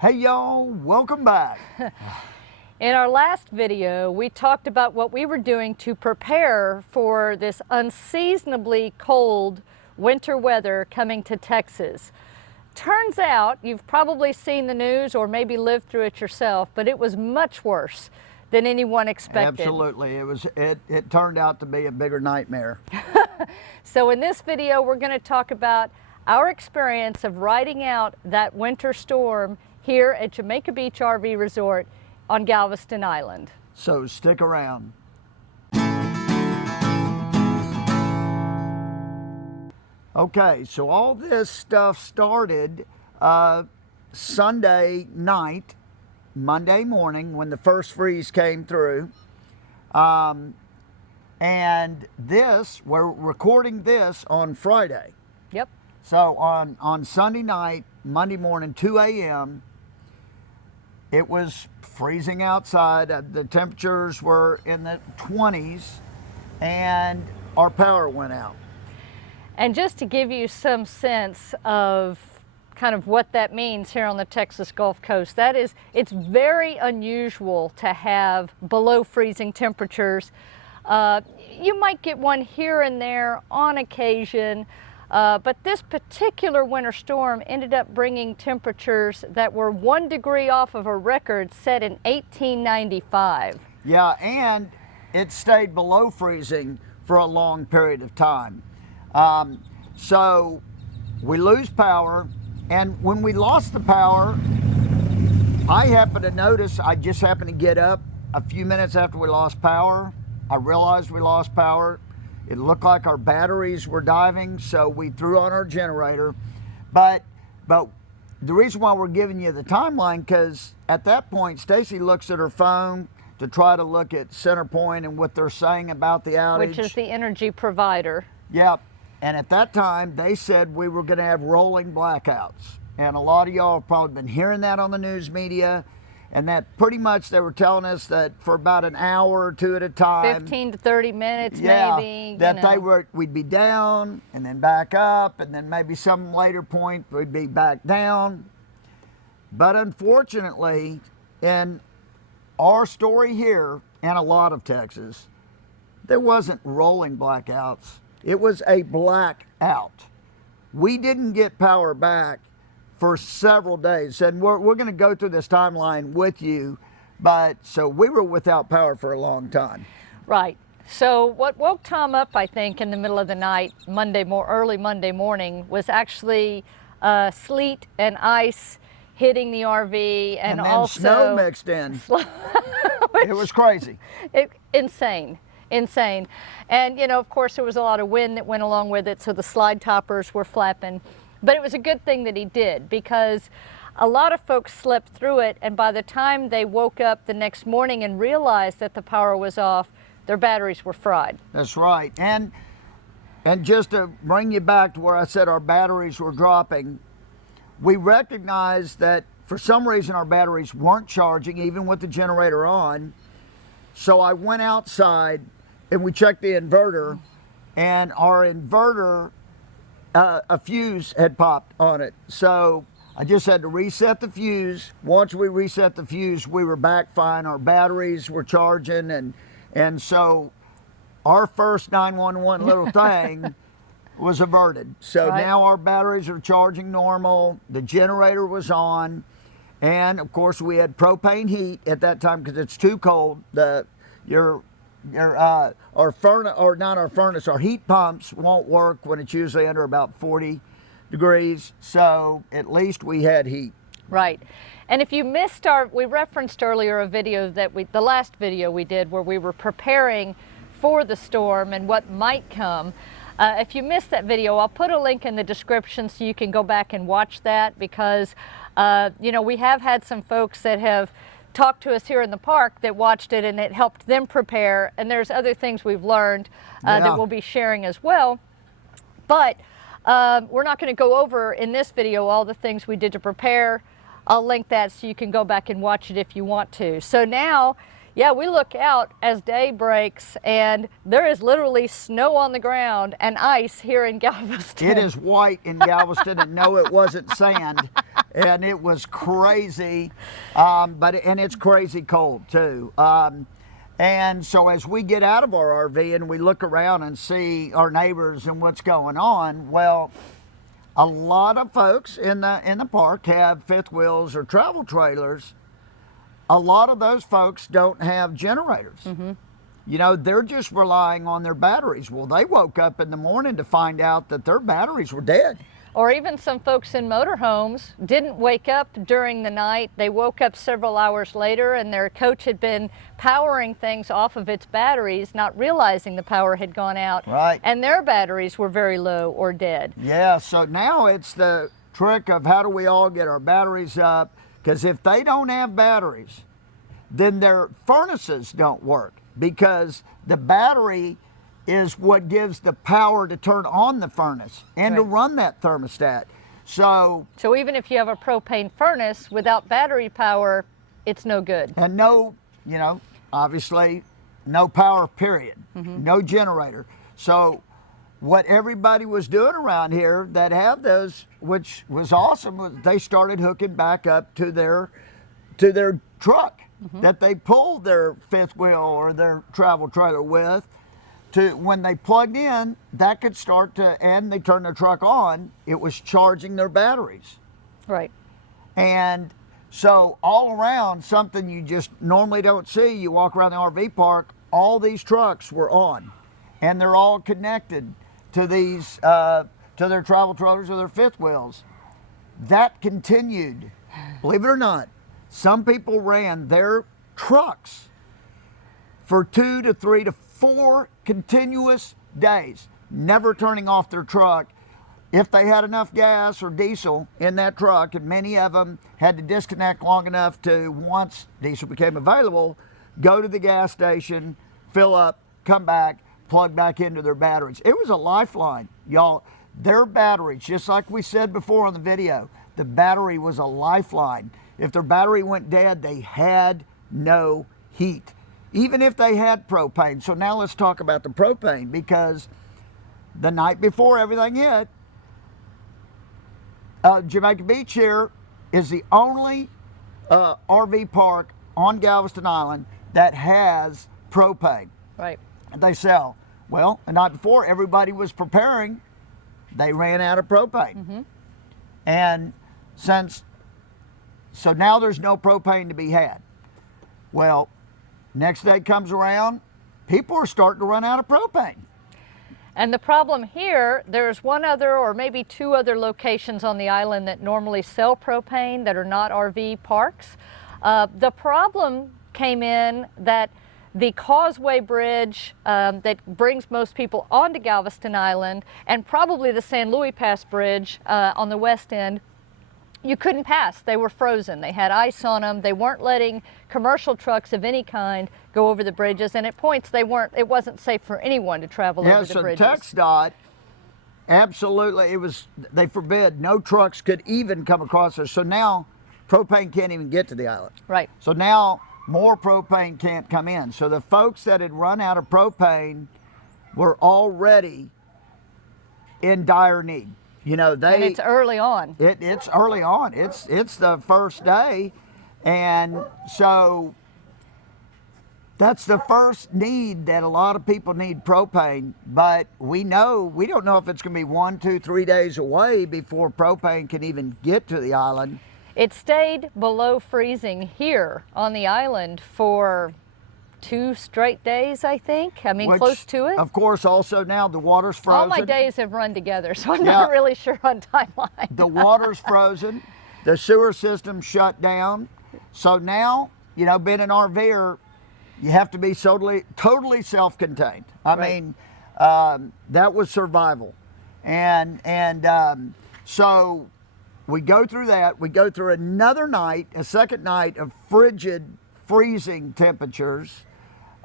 Hey y'all, welcome back. In our last video, we talked about what we were doing to prepare for this unseasonably cold winter weather coming to Texas. Turns out, you've probably seen the news or maybe lived through it yourself, but it was much worse than anyone expected. Absolutely, it turned out to be a bigger nightmare. So in this video, we're going to talk about our experience of riding out that winter storm here at Jamaica Beach RV Resort on Galveston Island. So stick around. Okay, so all this stuff started Sunday night, Monday morning when the first freeze came through. And we're recording this on Friday. Yep. So on Sunday night, Monday morning, 2 a.m., it was freezing outside. The temperatures were in the 20s, and our power went out. And just to give you some sense of kind of what that means here on the Texas Gulf Coast, it's very unusual to have below freezing temperatures. You might get one here and there on occasion, but this particular winter storm ended up bringing temperatures that were 1 degree off of a record set in 1895. Yeah, and it stayed below freezing for a long period of time. So we lose power, and when we lost the power, I happened to notice, I just happened to get up a few minutes after we lost power. I realized we lost power. It looked like our batteries were diving, so we threw on our generator. But the reason why we're giving you the timeline, because at that point, Stacy looks at her phone to try to look at CenterPoint and what they're saying about the outage. Which is the energy provider. Yep. And at that time, they said we were going to have rolling blackouts. And a lot of y'all have probably been hearing that on the news media. And that pretty much they were telling us that for about an hour or two at a time. 15 to 30 minutes, yeah, maybe. That we'd be down and then back up, and then maybe some later point we'd be back down. But unfortunately, in our story here and a lot of Texas, there wasn't rolling blackouts. It was a blackout. We didn't get power back for several days, and we're going to go through this timeline with you, but so we were without power for a long time. Right. So what woke Tom up, I think, in the middle of the night, early Monday morning, was actually sleet and ice hitting the RV, and then also snow mixed in. It was crazy. Insane. And of course there was a lot of wind that went along with it, so the slide toppers were flapping. But it was a good thing that he did, because a lot of folks slept through it, and by the time they woke up the next morning and realized that the power was off, their batteries were fried. That's right. And just to bring you back to where I said our batteries were dropping, we recognized that for some reason our batteries weren't charging even with the generator on. So I went outside and we checked the inverter, and our inverter, a fuse had popped on it. So I just had to reset the fuse. Once we reset the fuse, we were back fine. Our batteries were charging, and so our first 911 little thing was averted. So right. Now our batteries are charging normal. The generator was on, and of course we had propane heat at that time because it's too cold. Our furnace, or not our furnace, our heat pumps won't work when it's usually under about 40 degrees. So at least we had heat. Right. And if you missed we referenced earlier a video the last video we did where we were preparing for the storm and what might come. If you missed that video, I'll put a link in the description so you can go back and watch that, because we have had some folks that have talked to us here in the park that watched it, and it helped them prepare, and there's other things we've learned that we'll be sharing as well. But we're not going to go over in this video all the things we did to prepare. I'll link that so you can go back and watch it if you want to. So now Yeah, we look out as day breaks and there is literally snow on the ground and ice here in Galveston. It is white in Galveston, and no, it wasn't sand, and it was crazy, and it's crazy cold too. And so as we get out of our RV and we look around and see our neighbors and what's going on, well, a lot of folks in the park have fifth wheels or travel trailers. A lot of those folks don't have generators. You know, they're just relying on their batteries. Well, they woke up in the morning to find out that their batteries were dead. Or even some folks in motorhomes didn't wake up during the night. They woke up several hours later and their coach had been powering things off of its batteries, not realizing the power had gone out. Right. And their batteries were very low or dead. Yeah, so now it's the trick of how do we all get our batteries up? Because if they don't have batteries, then their furnaces don't work, because the battery is what gives the power to turn on the furnace and to run that thermostat. So even if you have a propane furnace without battery power, it's no good. And no, you know, obviously no power, period. No generator. So what everybody was doing around here that have those, which was awesome, was they started hooking back up to their truck that they pulled their fifth wheel or their travel trailer with. To when they plugged in, that could start to, and they turned their truck on, it was charging their batteries. Right. And so all around, something you just normally don't see, you walk around the RV park, all these trucks were on, and they're all connected to these, to their travel trailers or their fifth wheels. That continued, believe it or not. Some people ran their trucks for 2 to 3 to 4 continuous days, never turning off their truck. If they had enough gas or diesel in that truck, and many of them had to disconnect long enough to, once diesel became available, go to the gas station, fill up, come back, plug back into their batteries. It was a lifeline, y'all. Their batteries, just like we said before on the video, the battery was a lifeline. If their battery went dead, they had no heat, even if they had propane. So now let's talk about the propane, because the night before everything hit, Jamaica Beach here is the only RV park on Galveston Island that has propane. Right. They sell. Well, the night before, everybody was preparing. They ran out of propane. And so now there's no propane to be had. Well, next day comes around, people are starting to run out of propane. And the problem here, there's one other or maybe 2 other locations on the island that normally sell propane that are not RV parks. The problem came in that the Causeway Bridge that brings most people onto Galveston Island, and probably the San Luis Pass Bridge on the west end, you couldn't pass. They were frozen. They had ice on them. They weren't letting commercial trucks of any kind go over the bridges, and at points it wasn't safe for anyone to travel over the bridges. Yeah, so TxDOT, absolutely, they forbid, no trucks could even come across there. So now propane can't even get to the island. Right. So now more propane can't come in. So the folks that had run out of propane were already in dire need. You know, and it's early on. It's early on. It's the first day, and so that's the first need that a lot of people need propane. But we don't know if it's going to be 1, 2, 3 days away before propane can even get to the island. It stayed below freezing here on the island for 2 straight days, I think. I mean, close to it. Of course, also now the water's frozen. All my days have run together, so I'm not really sure on timeline. The water's frozen. The sewer system shut down. So now, you know, being an RVer, you have to be totally self-contained. I mean, that was survival. And so we go through that. We go through another night, a second night of frigid, freezing temperatures.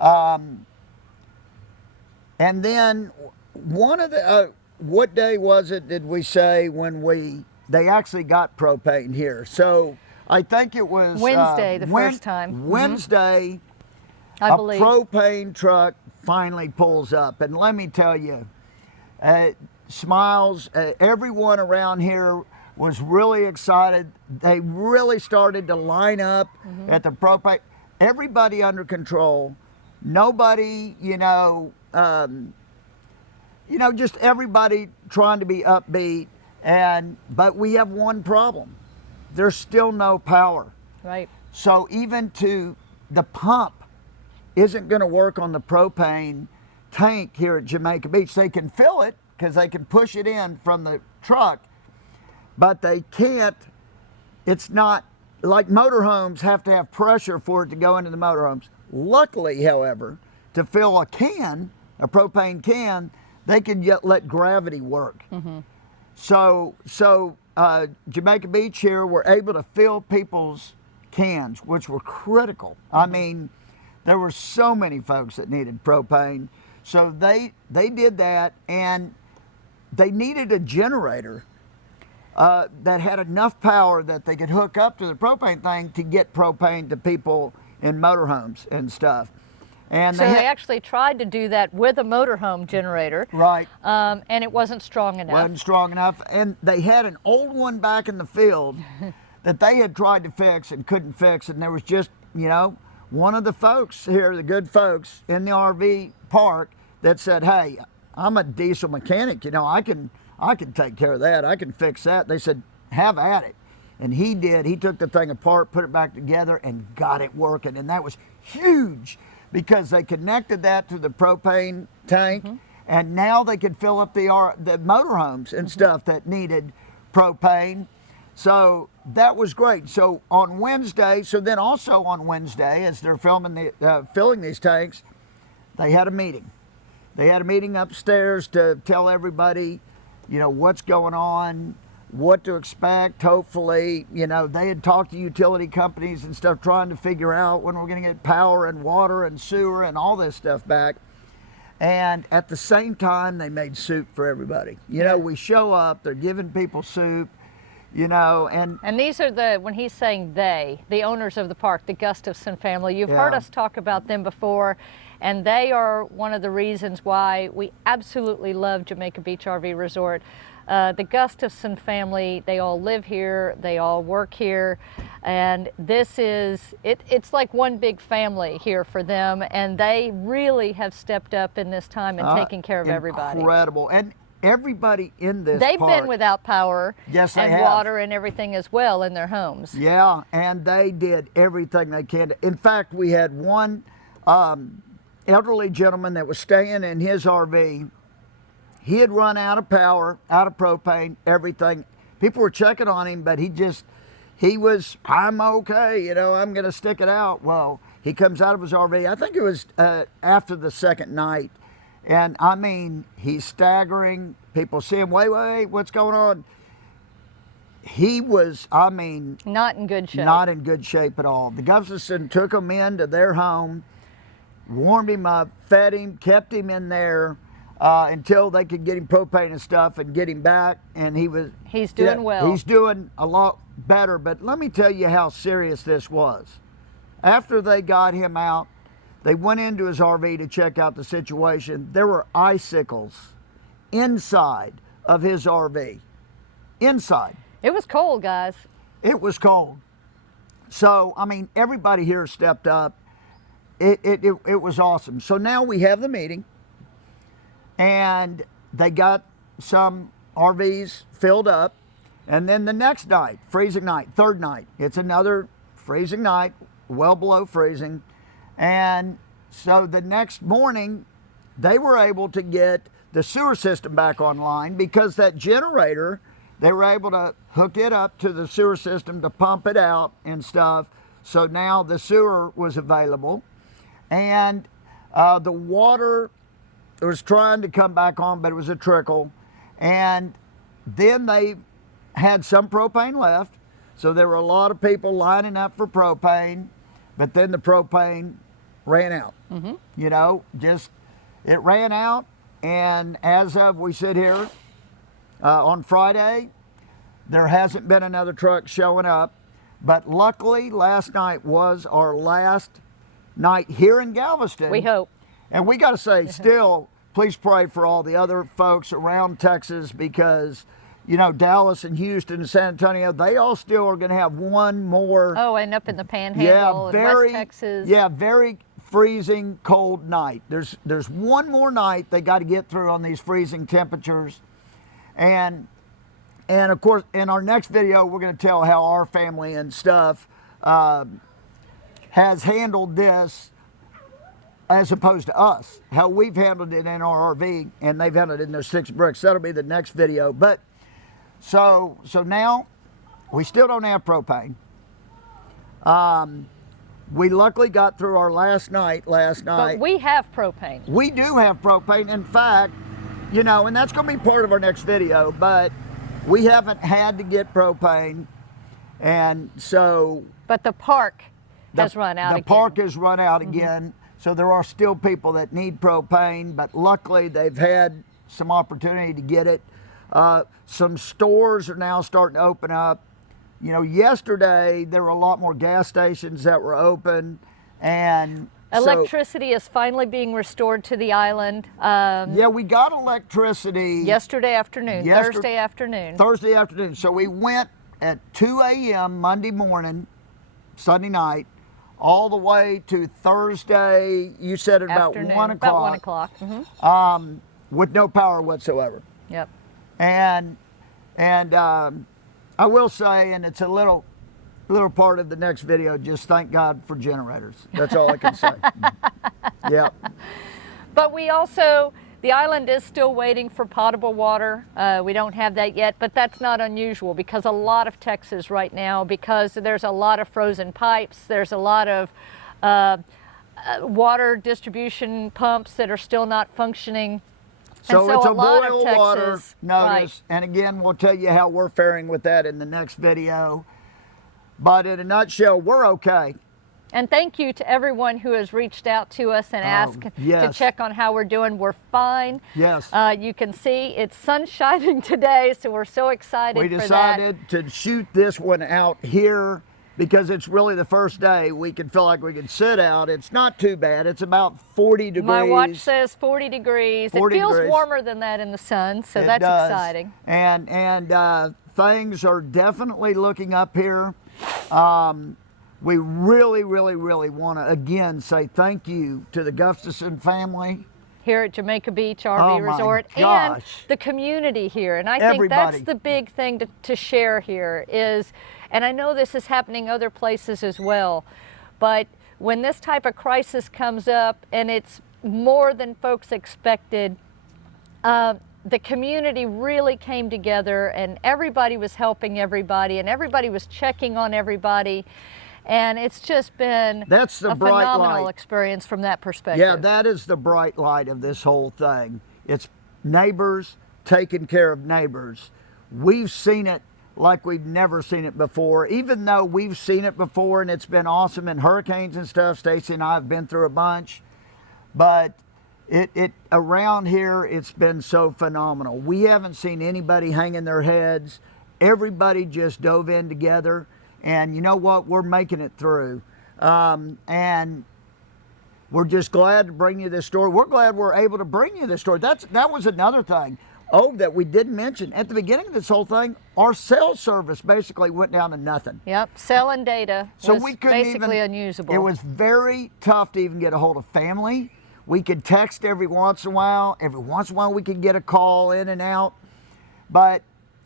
And then one of the, what day was it, did we say, when they actually got propane here? So I think it was Wednesday, the first time. Wednesday, I believe. A propane truck finally pulls up, and let me tell you, smiles. Everyone around here was really excited. They really started to line up at the propane. Everybody under control. Nobody, just everybody trying to be upbeat. But we have one problem. There's still no power. Right. So even to the pump isn't going to work on the propane tank here at Jamaica Beach. They can fill it because they can push it in from the truck, but they can't. It's not like motorhomes have to have pressure for it to go into the motorhomes. Luckily, however, to fill a propane can, they can let gravity work. So Jamaica Beach here were able to fill people's cans, which were critical. I mean, there were so many folks that needed propane. So they did that, and they needed a generator that had enough power that they could hook up to the propane thing to get propane to people in motorhomes and stuff. And so they actually tried to do that with a motorhome generator. Right. And it wasn't strong enough. Wasn't strong enough. And they had an old one back in the field that they had tried to fix and couldn't fix. And there was just, one of the folks here, the good folks in the RV park, that said, hey, I'm a diesel mechanic, I can take care of that. I can fix that. They said, have at it. And he did. He took the thing apart, put it back together, and got it working. And that was huge because they connected that to the propane tank, and now they could fill up the motorhomes and stuff that needed propane. So that was great. So on Wednesday, as they're filling these tanks, they had a meeting. They had a meeting upstairs to tell everybody, what's going on, what to expect. Hopefully, they had talked to utility companies and stuff, trying to figure out when we're going to get power and water and sewer and all this stuff back. And at the same time, they made soup for everybody. We show up, they're giving people soup, and these are when he's saying the owners of the park, the Gustafson family. You've heard us talk about them before. And they are one of the reasons why we absolutely love Jamaica Beach RV Resort. The Gustafson family, they all live here, they all work here, and it's like one big family here for them, and they really have stepped up in this time and taken care of everybody. Incredible. And everybody in this They've park, been without power and water and everything as well in their homes. Yeah, and they did everything they can. In fact, we had one elderly gentleman that was staying in his RV. He had run out of power, out of propane, everything. People were checking on him, but he was, I'm okay, I'm going to stick it out. Well, he comes out of his RV. I think it was after the second night. And I mean, he's staggering. People see him, wait, what's going on? He was, not in good shape. Not in good shape at all. The Gustafson took him into their home, warmed him up, fed him, kept him in there until they could get him propane and stuff and get him back. And he's doing well. He's doing a lot better. But let me tell you how serious this was. After they got him out, they went into his RV to check out the situation. There were icicles inside of his RV. Inside. It was cold, guys. It was cold. So, everybody here stepped up. It was awesome. So now we have the meeting, and they got some RVs filled up. And then the next night, freezing night, third night, it's another freezing night, well below freezing. And so the next morning, they were able to get the sewer system back online because that generator, they were able to hook it up to the sewer system to pump it out and stuff. So now the sewer was available. And the water was trying to come back on, but it was a trickle. And then they had some propane left. So there were a lot of people lining up for propane, but then the propane ran out. It ran out. And as of we sit here on Friday, there hasn't been another truck showing up. But luckily, last night was our last night here in Galveston. We hope. And we got to say, still, please pray for all the other folks around Texas, because, you know, Dallas and Houston and San Antonio, they all still are going to have one more. Oh, and up in the Panhandle and West Texas. Yeah, very freezing cold night. There's one more night they got to get through on these freezing temperatures. And of course, in our next video, we're going to tell how our family and stuff has handled this, as opposed to us, how we've handled it in our RV, and they've handled it in their 6 bricks. That'll be the next video. But so now we still don't have propane. We luckily got through our last night. But we have propane. We do have propane. In fact, you know, and that's going to be part of our next video, but we haven't had to get propane. And so. But the park has run out again. The park has run out again. So there are still people that need propane, but luckily they've had some opportunity to get it. Some stores are now starting to open up. You know, yesterday there were a lot more gas stations that were open, and electricity is finally being restored to the island. Yeah, we got electricity yesterday afternoon, Thursday afternoon. So we went at 2 a.m. Monday morning, Sunday night, all the way to Thursday, you said at about 1 o'clock. About 1 o'clock. With no power whatsoever. Yep. And I will say, and it's a little part of the next video, just thank God for generators. That's all I can say. Yeah. But we also, the island is still waiting for potable water. We don't have that yet, but that's not unusual, because a lot of Texas right now, because there's a lot of frozen pipes, there's a lot of water distribution pumps that are still not functioning. So it's a boil Texas, water notice. Right. And again, we'll tell you how we're faring with that in the next video. But in a nutshell, we're okay. And thank you to everyone who has reached out to us and asked to check on how we're doing. We're fine. Yes. You can see it's sun shining today, so we're so excited for that. We decided to shoot this one out here because it's really the first day we can feel like we can sit out. It's not too bad. It's about 40 degrees. My watch says 40 degrees. 40 it feels degrees. Warmer than that in the sun, so that's exciting. And things are definitely looking up here. We really, really, really want to, again, say thank you to the Gustafson family here at Jamaica Beach RV Resort and the community here. And I think that's the big thing to share here is, and I know this is happening other places as well, but when this type of crisis comes up and it's more than folks expected, the community really came together and everybody was helping everybody and everybody was checking on everybody. And it's just been a phenomenal experience from that perspective. Yeah, that is the bright light of this whole thing. It's neighbors taking care of neighbors. We've seen it like we've never seen it before, even though we've seen it before and it's been awesome in hurricanes and stuff. Stacy and I have been through a bunch, but it around here, it's been so phenomenal. We haven't seen anybody hanging their heads. Everybody just dove in together. And you know what? We're making it through. And we're just glad to bring you this story. We're glad we're able to bring you this story. That was another thing. Oh, that we didn't mention. At the beginning of this whole thing, our cell service basically went down to nothing. Yep, cell and data was we couldn't basically unusable. It was very tough to even get a hold of family. We could text every once in a while. Every once in a while we could get a call in and out. But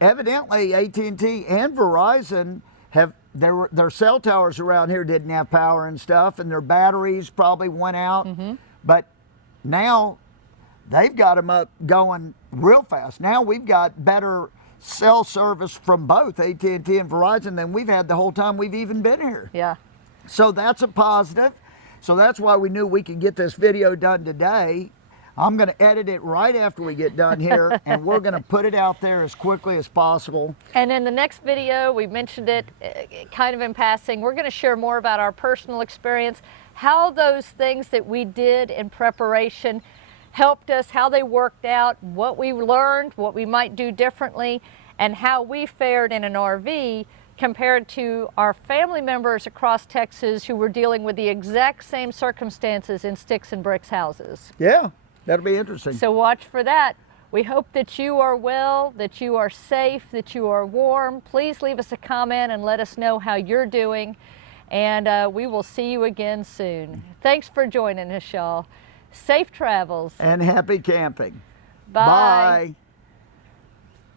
evidently AT&T and Verizon have their cell towers around here didn't have power and stuff, and their batteries probably went out. But now they've got them up going real fast. Now we've got better cell service from both AT&T and Verizon than we've had the whole time we've even been here. Yeah. So that's a positive. So that's why we knew we could get this video done today. I'm going to edit it right after we get done here, and we're going to put it out there as quickly as possible. And in the next video, we mentioned it kind of in passing, we're going to share more about our personal experience, how those things that we did in preparation helped us, how they worked out, what we learned, what we might do differently, and how we fared in an RV compared to our family members across Texas who were dealing with the exact same circumstances in sticks and bricks houses. Yeah, that'll be interesting. So watch for that. We hope that you are well, that you are safe, that you are warm. Please leave us a comment and let us know how you're doing. And we will see you again soon. Thanks for joining us, y'all. Safe travels. And happy camping. Bye. Bye.